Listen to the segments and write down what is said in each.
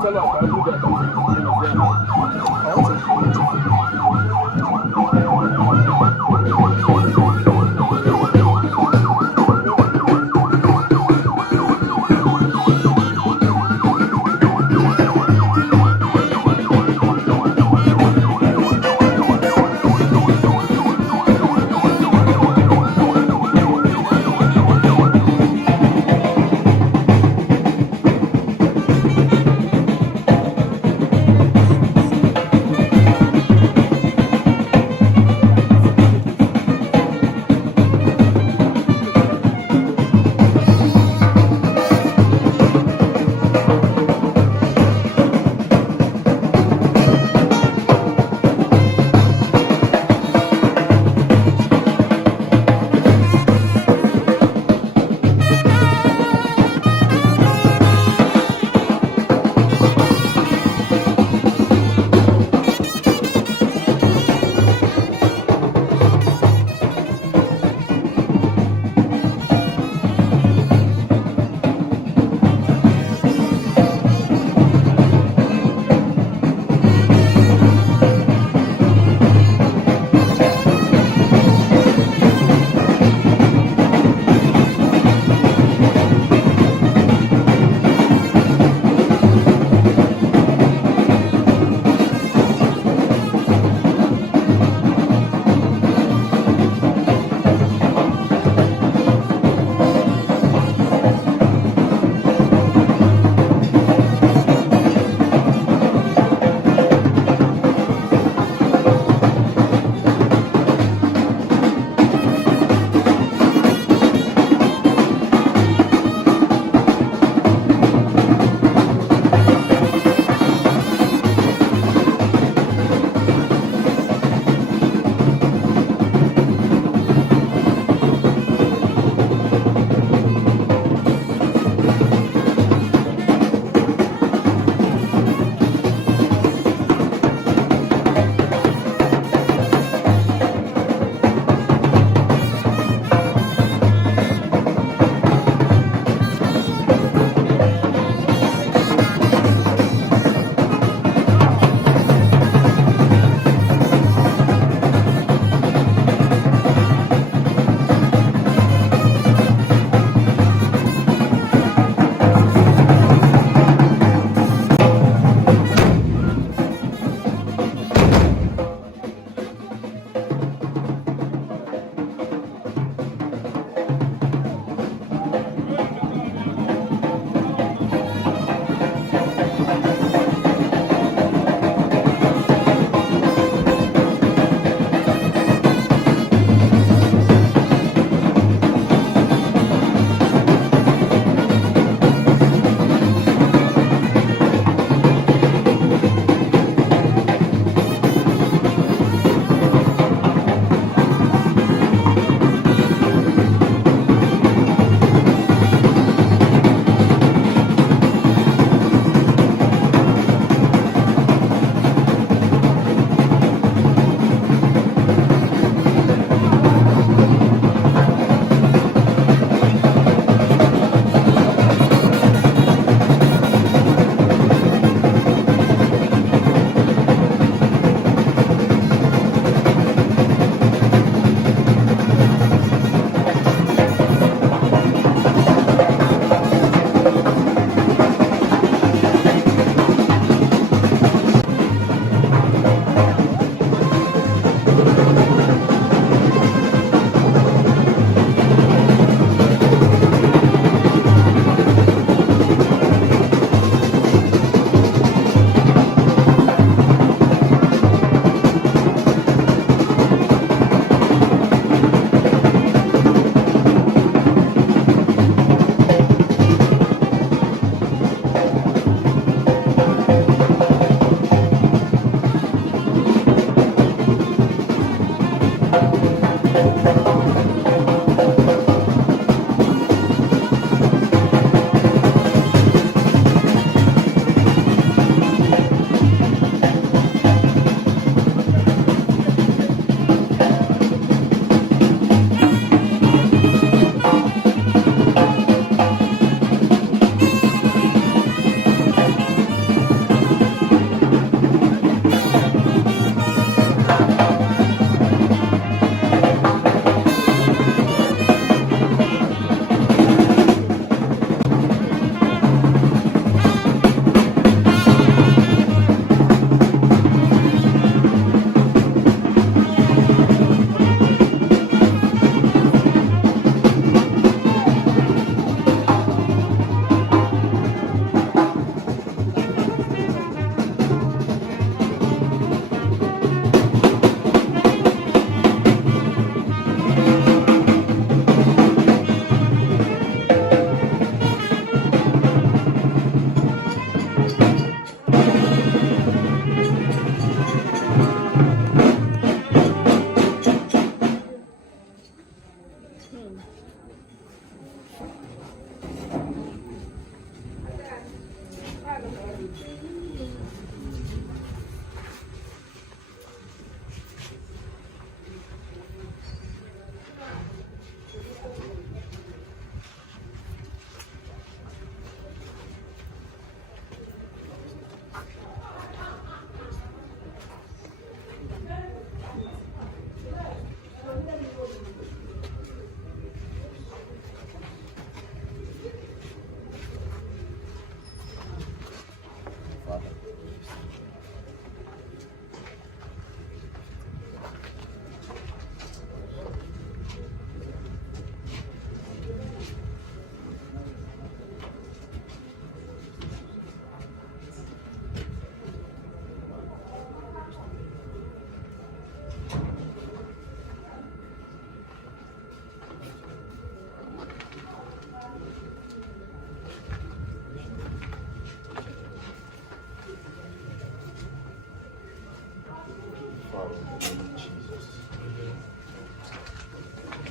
tell her I'll do that.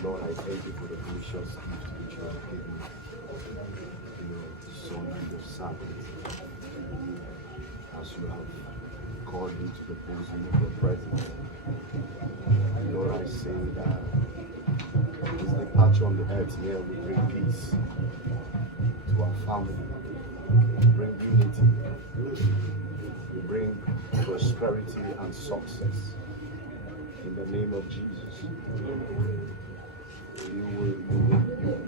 Lord, I thank you for the precious gift which you have given your son and your servant. As you have called me to the bosom of your presence. Lord, I say that his departure on the earth here will bring peace to our family, bring unity, will bring prosperity and success. In the name of Jesus.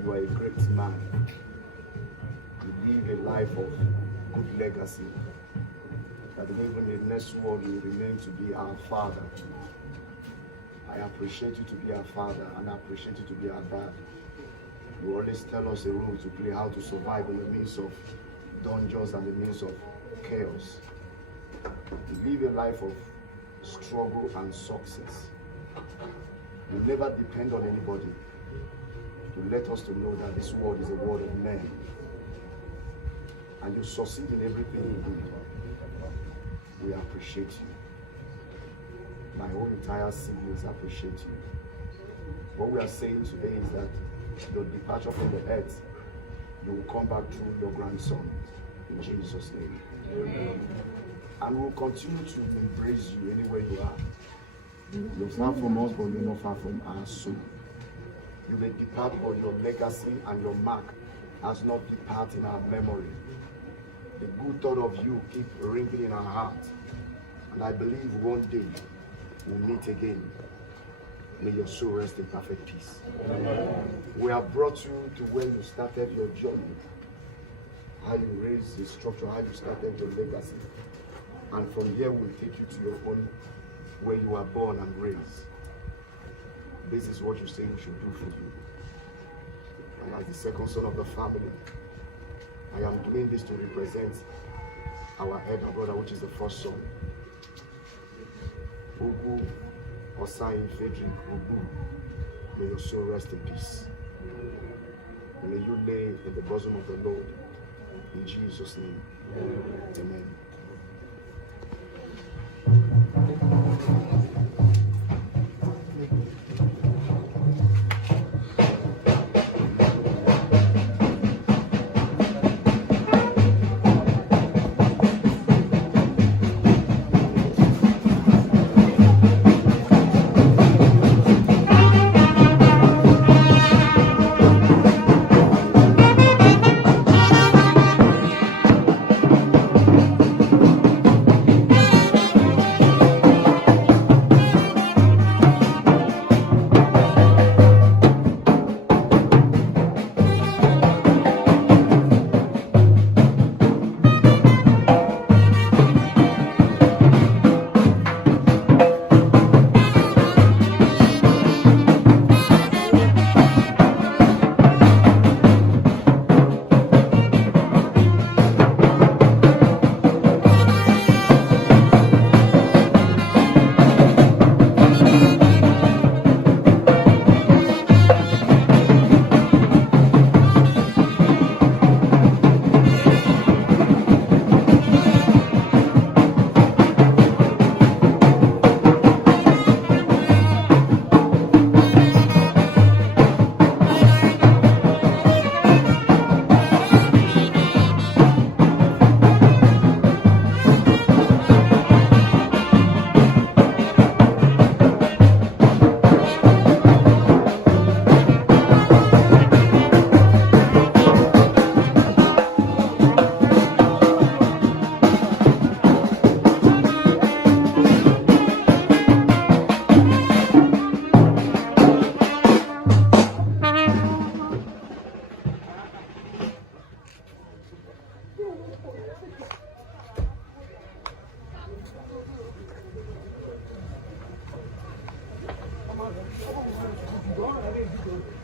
You are a great man. You live a life of good legacy. That even in the next world you remain to be our Father. I appreciate you to be our Father, and I appreciate you to be our dad. You always tell us a role to play, how to survive in the midst of dungeons and the midst of chaos. You live a life of struggle and success. You never depend on anybody. You let us to know that this world is a world of men. And you succeed in everything you do. We appreciate you. My whole entire siblings appreciate you. What we are saying today is that your departure from the earth, you will come back through your grandson. In Jesus' name. Amen. And we'll continue to embrace you anywhere you are. You're far from us, but you're not far from our soul. You may depart, but your legacy and your mark has not departed in our memory. The good thought of you keep ringing in our heart. And I believe one day we'll meet again. May your soul rest in perfect peace. Amen. We have brought you to where you started your journey. How you raised the structure, how you started your legacy. And from here we'll take you to your own, where you were born and raised. This is what you say we should do for you. And as the second son of the family, I am doing this to represent our elder brother, which is the first son. Ugu Osain Frederick Ugu, may your soul rest in peace. May you lay in the bosom of the Lord. In Jesus' name, amen. Glory.